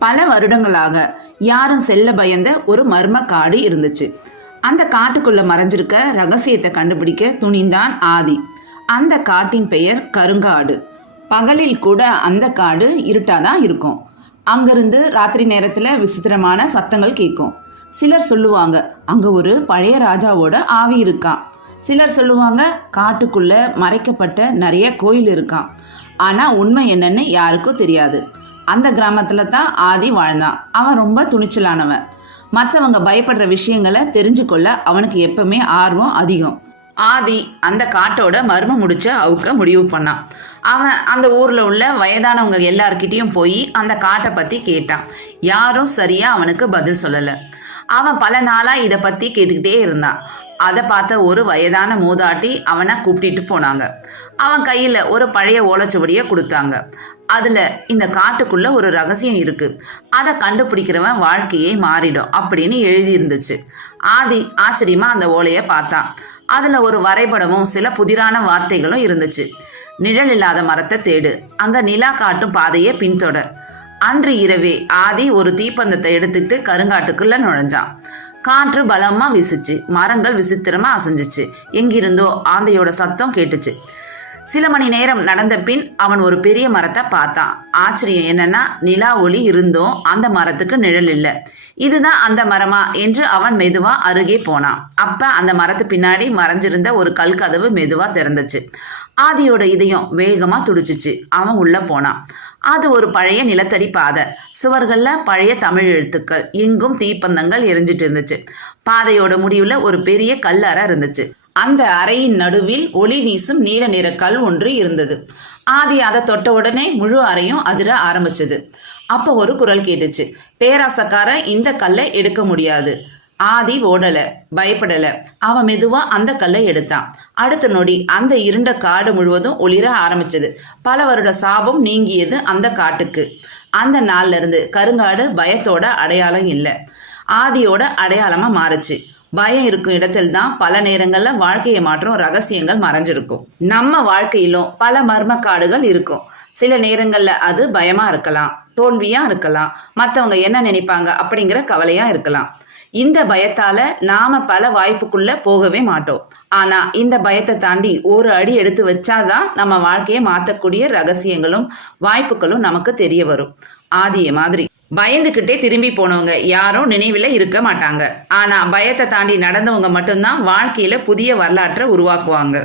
பல வருடங்களாக யாரும் செல்ல பயந்த ஒரு மர்ம காடு இருந்துச்சு. அந்த காட்டுக்குள்ள மறைஞ்சிருக்க ரகசியத்தை கண்டுபிடிக்க துணிந்தான் ஆதி. அந்த காட்டின் பெயர் கருங்காடு. பகலில் கூட அந்த காடு இருட்டாதான் இருக்கும். அங்கிருந்து ராத்திரி நேரத்துல விசித்திரமான சத்தங்கள் கேட்கும். சிலர் சொல்லுவாங்க அங்க ஒரு பழைய ராஜாவோட ஆவி இருக்கான். சிலர் சொல்லுவாங்க காட்டுக்குள்ள மறைக்கப்பட்ட நிறைய கோயில் இருக்கான். ஆனா உண்மை என்னன்னு யாருக்கும் தெரியாது. அந்த கிராமத்துல தான் ஆதி வாழ்ந்தான். அவன் ரொம்ப துணிச்சலானவன். மற்றவங்க பயப்படுற விஷயங்களை தெரிஞ்சுக்கொள்ள அவனுக்கு எப்பவுமே ஆர்வம் அதிகம். ஆதி அந்த காட்டோட மர்மம் முடிச்ச அவுக்க முடிவு பண்ணான். அவன் அந்த ஊர்ல உள்ள வயதானவங்க எல்லார்கிட்டையும் போய் அந்த காட்டை பத்தி கேட்டான். யாரும் சரியா அவனுக்கு பதில் சொல்லல. அவன் பல நாளா இதை பத்தி கேட்டுக்கிட்டே இருந்தான். அதை பார்த்த ஒரு வயதான மூதாட்டி அவனை கூப்பிட்டு போனாங்க. அவன் கையில ஒரு பழைய ஓலைச்சுவடியை கொடுத்தாங்க. அதுல இந்த காட்டுக்குள்ள ஒரு ரகசியம் இருக்கு, அதை கண்டுபிடிக்கிறவன் வாழ்க்கையே மாறிடும் அப்படின்னு எழுதி இருந்துச்சு. ஆதி ஆச்சரியமா அந்த ஓலையை பார்த்தான். அதுல ஒரு வரைபடமும் சில புதிரான வார்த்தைகளும் இருந்துச்சு. நிழல் இல்லாத மரத்தை தேடு, அங்க நிலா காட்டும் பாதையை பின்தொடர். அன்று இரவே ஆதி ஒரு தீப்பந்தத்தை எடுத்துக்கிட்டு கருங்காட்டுக்குள்ள நுழைஞ்சான். காற்று பலமா வீசுச்சு. மரங்கள் விசித்திரமா அசைஞ்சிச்சு. எங்கிருந்தோ ஆந்தையோட சத்தம் கேட்டுச்சு. சில மணி நேரம் நடந்த பின் அவன் ஒரு பெரிய மரத்தை பார்த்தான். ஆச்சரியம் என்னன்னா நிலா ஒளி இருந்தும் அந்த மரத்துக்கு நிழல் இல்லை. இதுதான் அந்த மரமா என்று அவன் மெதுவா அருகே போனான். அப்ப அந்த மரத்து பின்னாடி மறைஞ்சிருந்த ஒரு கல்கதவு மெதுவா திறந்துச்சு. ஆதியோட இதயம் வேகமா துடிச்சிச்சு. அவன் உள்ள போனான். அது ஒரு பழைய நிலத்தடி பாதை. சுவர்கள்ல பழைய தமிழ் எழுத்துக்கள். எங்கும் தீப்பந்தங்கள் எரிஞ்சிட்டு இருந்துச்சு. பாதையோட முடிவுல ஒரு பெரிய கல்லறை இருந்துச்சு. அந்த அறையின் நடுவில் ஒளி வீசும் நீல நிற கல் ஒன்று இருந்தது. ஆதி அதை தொட்ட உடனே முழு அறையும் அதிர ஆரம்பிச்சது. அப்போ ஒரு குரல் கேட்டுச்சு. பேராசக்கார இந்த கல்லை எடுக்க முடியாது. ஆதி ஓடல, பயப்படல. அவன் மெதுவா அந்த கல்லை எடுத்தான். அடுத்த நொடி அந்த இருண்ட காடு முழுவதும் ஒளிர ஆரம்பிச்சது. பல வருட சாபம் நீங்கியது அந்த காட்டுக்கு. அந்த நாள்ல இருந்து கருங்காடு பயத்தோட அடையாளம் இல்லை, ஆதியோட அடையாளமா மாறுச்சு. பயம் இருக்கும் இடத்தில் தான் பல நேரங்கள்ல வாழ்க்கையை மாற்றும் ரகசியங்கள் மறைஞ்சிருக்கும். நம்ம வாழ்க்கையிலும் பல மர்ம காடுகள் இருக்கும். சில நேரங்கள்ல அது பயமா இருக்கலாம், தோல்வியா இருக்கலாம், மற்றவங்க என்ன நினைப்பாங்க அப்படிங்கிற கவலையா இருக்கலாம். இந்த பயத்தால நாம பல வாய்ப்புக்குள்ள போகவே மாட்டோம். ஆனா இந்த பயத்தை தாண்டி ஒரு அடி எடுத்து வச்சாதான் நம்ம வாழ்க்கையை மாற்றக்கூடிய ரகசியங்களும் வாய்ப்புகளும் நமக்கு தெரிய வரும். ஆதிய மாதிரி பயந்துகிட்டே திரும்பி போனவங்க யாரும் நினைவில் இருக்க மாட்டாங்க. ஆனா பயத்தை தாண்டி நடந்தவங்க மட்டும்தான் வாழ்க்கையில புதிய வரலாற்றை உருவாக்குவாங்க.